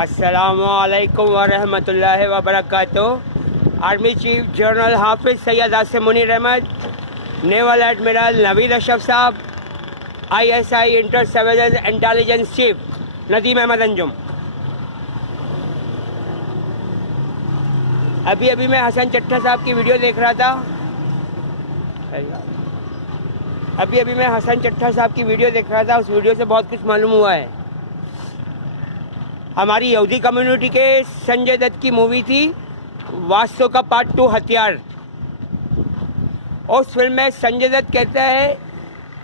السلام علیکم ورحمۃ اللہ وبرکاتہ۔ Army chief general Hafiz Syed Asim Munir Ahmed, naval admiral Naveed Ashraf sahib, ISI inter surveillance intelligence chief Nadeem Ahmed Anjum. ابھی میں حسن چٹھا صاحب کی ویڈیو دیکھ رہا تھا اس ویڈیو سے بہت کچھ معلوم ہوا ہے۔ ہماری یہودی کمیونٹی کے سنجے دت کی مووی تھی واسو کا پارٹ 2 ہتھیار۔ اس فلم میں سنجے دت کہتا ہے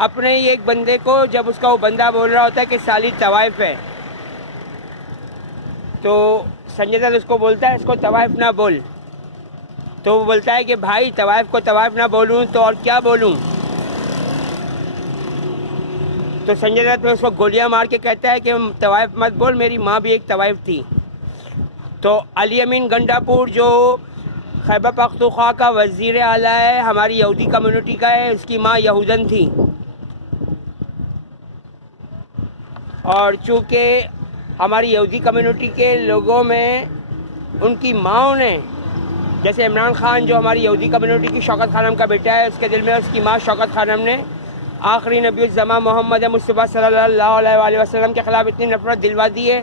اپنے ایک بندے کو، جب اس کا وہ بندہ بول رہا ہوتا ہے کہ سالی طوائف ہے، تو سنجے دت اس کو بولتا ہے اس کو طوائف نہ بول، تو وہ بولتا ہے کہ بھائی طوائف کو طوائف نہ بولوں تو اور کیا بولوں؟ تو سنجے دت اس کو گولیاں مار کے کہتا ہے کہ طوائف مت بول، میری ماں بھی ایک طوائف تھی۔ تو علی امین گنڈا پور جو خیبر پختونخوا کا وزیر اعلیٰ ہے، ہماری یہودی کمیونٹی کا ہے، اس کی ماں یہودن تھی، اور چونکہ ہماری یہودی کمیونٹی کے لوگوں میں ان کی ماؤں نے، جیسے عمران خان جو ہماری یہودی کمیونٹی کی شوکت خانم کا بیٹا ہے، اس کے دل میں اس کی ماں شوکت خانم نے آخری نبی الزمان محمد مصطفیٰ صلی اللہ علیہ وسلم کے خلاف اتنی نفرت دلوا دی ہے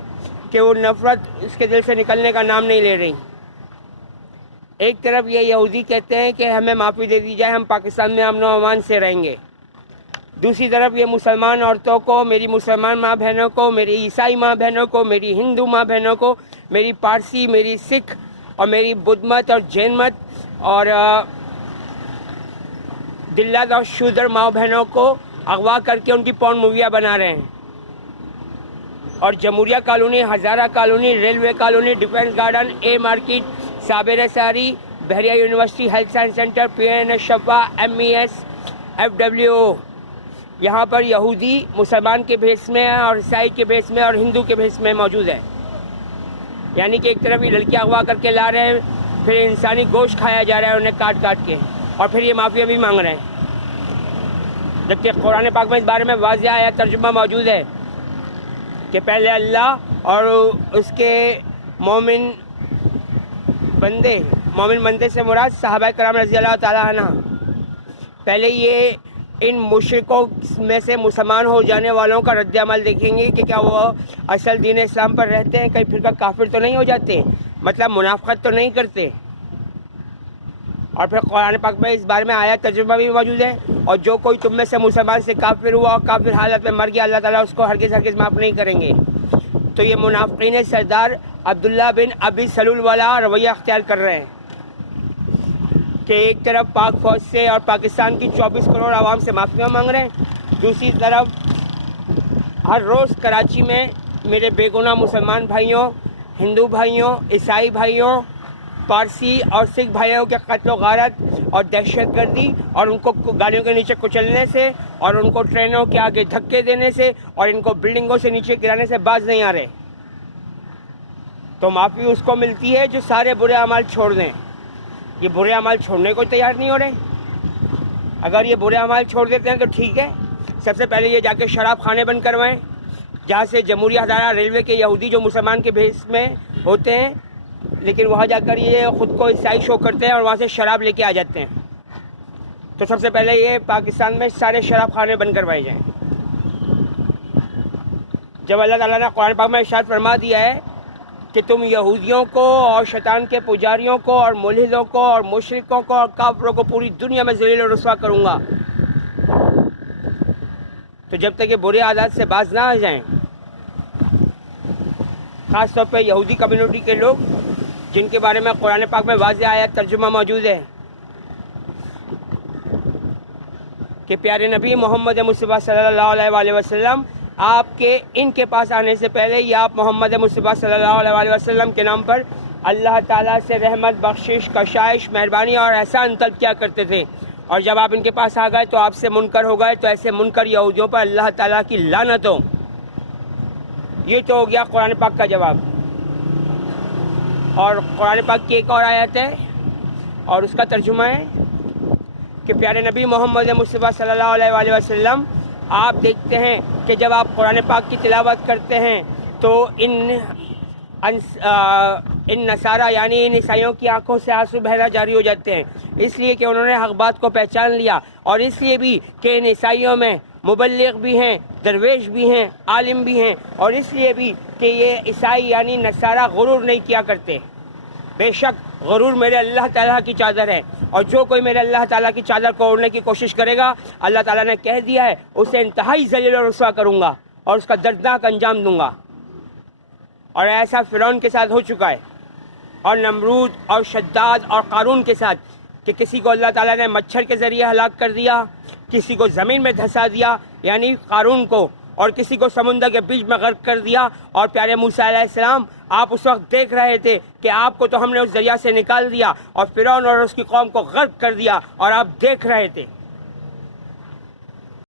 کہ وہ نفرت اس کے دل سے نکلنے کا نام نہیں لے رہی۔ ایک طرف یہ یہودی کہتے ہیں کہ ہمیں معافی دے دی جائے، ہم پاکستان میں امن و امان سے رہیں گے، دوسری طرف یہ مسلمان عورتوں کو، میری مسلمان ماں بہنوں کو، میری عیسائی ماں بہنوں کو، میری ہندو ماں بہنوں کو، میری پارسی، میری سکھ اور میری بدھ مت اور جین مت اور دلت اور شودر ماں بہنوں کو اغوا کر کے ان کی پورن موویاں بنا رہے ہیں، اور Jamhuriya colony, Hazara colony, railway colony, defence garden, A market, Sabir ساری، Bahria university, health science centre, PNS Shifa, MES، FWO، یہاں پر یہودی مسلمان کے بھیس میں اور عیسائی کے بھیس میں اور ہندو کے بھیس میں موجود ہے۔ یعنی کہ ایک طرف یہ لڑکیاں اغوا کر کے لا رہے ہیں، پھر انسانی گوشت کھایا جا رہا ہے انہیں کاٹ کاٹ کے، اور پھر یہ معافیا بھی مانگ رہے ہیں، جبکہ قرآن پاک میں اس بارے میں واضح آیت ترجمہ موجود ہے کہ پہلے اللہ اور اس کے مومن بندے سے مراد صحابہ کرام رضی اللہ تعالیٰ عنہ، پہلے یہ ان مشرکوں میں سے مسلمان ہو جانے والوں کا رد عمل دیکھیں گے کہ کیا وہ اصل دین اسلام پر رہتے ہیں، کہیں پھر کافر تو نہیں ہو جاتے، مطلب منافقت تو نہیں کرتے۔ اور پھر قرآن پاک میں اس بارے میں آیت ترجمہ بھی موجود ہے، اور جو کوئی تم میں سے مسلمان سے کافر ہوا اور کافر حالت میں مر گیا، اللہ تعالیٰ اس کو ہرگز معاف نہیں کریں گے۔ تو یہ منافقین سردار عبداللہ بن ابی سلول والا رویہ اختیار کر رہے ہیں کہ ایک طرف پاک فوج سے اور پاکستان کی 24 کروڑ عوام سے معافیاں مانگ رہے ہیں، دوسری طرف ہر روز کراچی میں میرے بے گناہ مسلمان بھائیوں، ہندو بھائیوں، عیسائی بھائیوں، پارسی اور سکھ بھائیوں کے قتل و غارت اور دہشت گردی اور ان کو گاڑیوں کے نیچے کچلنے سے اور ان کو ٹرینوں کے آگے دھکے دینے سے اور ان کو بلڈنگوں سے نیچے گرانے سے باز نہیں آ رہے۔ تو معافی اس کو ملتی ہے جو سارے برے اعمال چھوڑ دیں۔ یہ برے اعمال چھوڑنے کو تیار نہیں ہو رہے۔ اگر یہ برے اعمال چھوڑ دیتے ہیں تو ٹھیک ہے، سب سے پہلے یہ جا کے شراب خانے بند کروائیں، جہاں سے جمہوریہ ہزارہ ریلوے کے یہودی جو مسلمان کے بھیس میں ہوتے ہیں، لیکن وہاں جا کر یہ خود کو عیسائی شو کرتے ہیں اور وہاں سے شراب لے کے آ جاتے ہیں۔ تو سب سے پہلے یہ پاکستان میں سارے شراب خانے بند کروائے جائیں۔ جب اللہ تعالیٰ نے قرآن پاک میں ارشاد فرما دیا ہے کہ تم یہودیوں کو اور شیطان کے پجاریوں کو اور ملحدوں کو اور مشرکوں کو اور کافروں کو پوری دنیا میں ذلیل و رسوا کروں گا، تو جب تک یہ برے عادات سے باز نہ آ جائیں، خاص طور پہ یہودی کمیونٹی کے لوگ جن کے بارے میں قرآن پاک میں واضح آیت ترجمہ موجود ہے کہ پیارے نبی محمد مصطفیٰ صلی اللہ علیہ وسلم آپ کے ان کے پاس آنے سے پہلے یا آپ محمد مصطفیٰ صلی اللہ علیہ وسلم کے نام پر اللہ تعالیٰ سے رحمت، بخشش، کشائش، مہربانی اور احسان طلب کیا کرتے تھے، اور جب آپ ان کے پاس آ گئے تو آپ سے منکر ہو گئے، تو ایسے منکر یہودیوں پر اللہ تعالیٰ کی لعنت ہو۔ یہ تو ہو گیا قرآن پاک کا جواب۔ اور قرآن پاک کی ایک اور آیت ہے اور اس کا ترجمہ ہے کہ پیارے نبی محمد مصطفیٰ صلی اللہ علیہ وسلم، آپ دیکھتے ہیں کہ جب آپ قرآن پاک کی تلاوت کرتے ہیں تو ان ان نصارہ یعنی ان عیسائیوں کی آنکھوں سے آنسو بہنا جاری ہو جاتے ہیں، اس لیے کہ انہوں نے حق بات کو پہچان لیا، اور اس لیے بھی کہ ان عیسائیوں میں مبلغ بھی ہیں، درویش بھی ہیں، عالم بھی ہیں، اور اس لیے بھی کہ یہ عیسائی یعنی نصارہ غرور نہیں کیا کرتے۔ بے شک غرور میرے اللہ تعالیٰ کی چادر ہے، اور جو کوئی میرے اللہ تعالیٰ کی چادر کو اوڑھنے کی کوشش کرے گا، اللہ تعالیٰ نے کہہ دیا ہے اسے انتہائی ذلیل و رسوا کروں گا اور اس کا دردناک انجام دوں گا۔ اور ایسا فرعون کے ساتھ ہو چکا ہے، اور نمرود اور شداد اور قارون کے ساتھ، کہ کسی کو اللہ تعالیٰ نے مچھر کے ذریعے ہلاک کر دیا، کسی کو زمین میں دھسا دیا یعنی قارون کو، اور کسی کو سمندر کے بیچ میں غرق کر دیا۔ اور پیارے موسیٰ علیہ السلام آپ اس وقت دیکھ رہے تھے کہ آپ کو تو ہم نے اس دریا سے نکال دیا اور فرعون اور اس کی قوم کو غرق کر دیا، اور آپ دیکھ رہے تھے۔